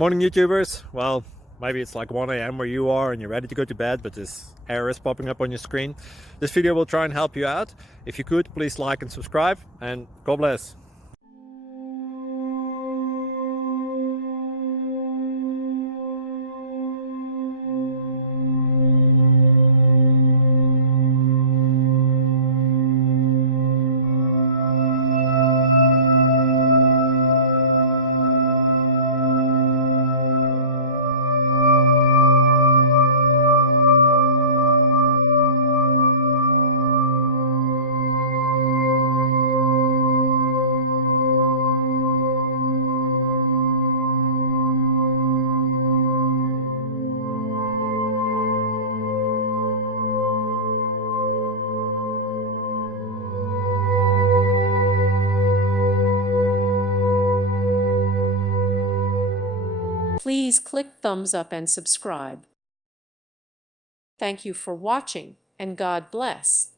Morning YouTubers. Well, maybe it's like 1 a.m. where you are and you're ready to go to bed, but this error is popping up on your screen. This video will try and help you out. If you could, please like and subscribe, and God bless. Please click thumbs up and subscribe. Thank you for watching, and God bless.